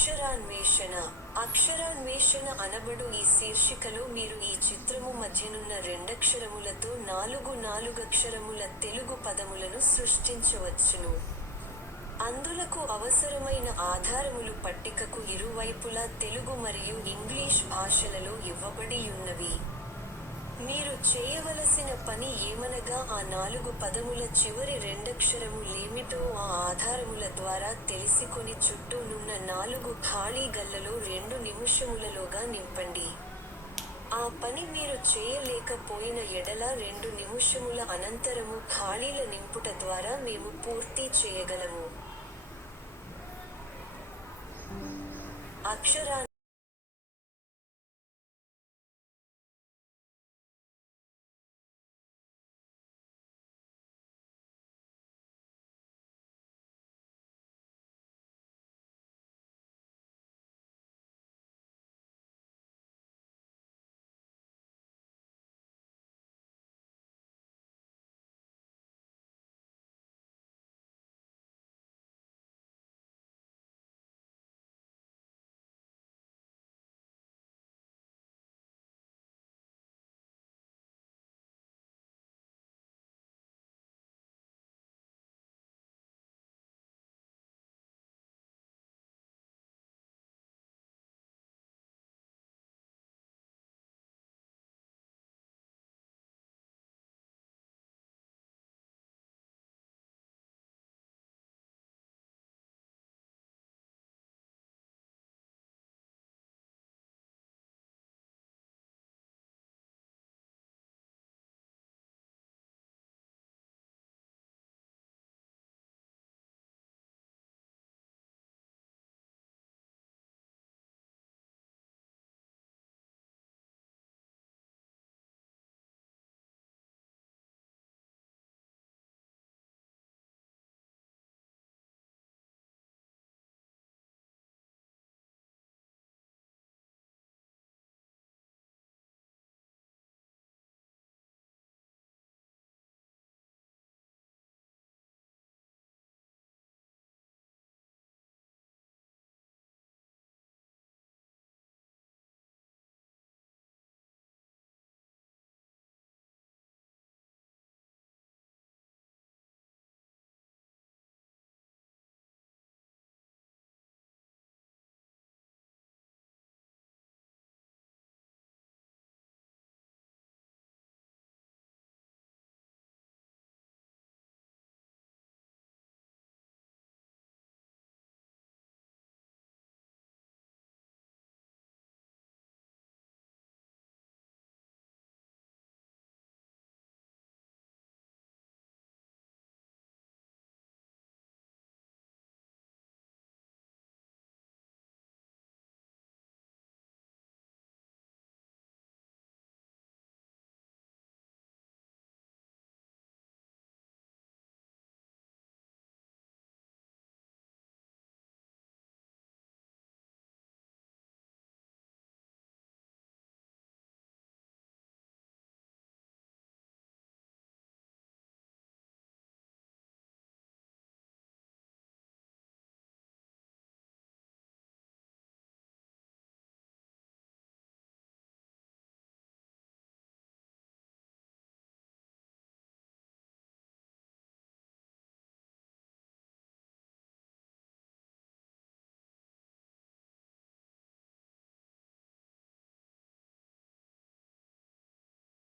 అక్షరాన్వేషణ. అక్షరాన్వేషణ అనబడు ఈ శీర్షికలో మీరు ఈ చిత్రము మధ్యనున్న రెండక్షరములతో నాలుగక్షరముల తెలుగు పదములను సృష్టించవచ్చును. అందులకు అవసరమైన ఆధారములు పట్టికకు ఇరువైపులా తెలుగు మరియు ఇంగ్లీష్ భాషలలో ఇవ్వబడియున్నవి. మీరు చేయవలసిన పని ఏమనగా ఆ 4 పదముల చివరి రెండక్షరము లేమిటో ఆ ఆధారముల ద్వారా తెలిసికొని చుట్టూ నున్న 4 ఖాళీ గల్లలో 2 నిముషములలోగా నింపండి. ఆ పని మీరు చేయలేకపోయిన ఎడల 2 నిముషముల అనంతరము ఖాళీల నింపుట ద్వారా మేము పూర్తి చేయగలము. అక్షరా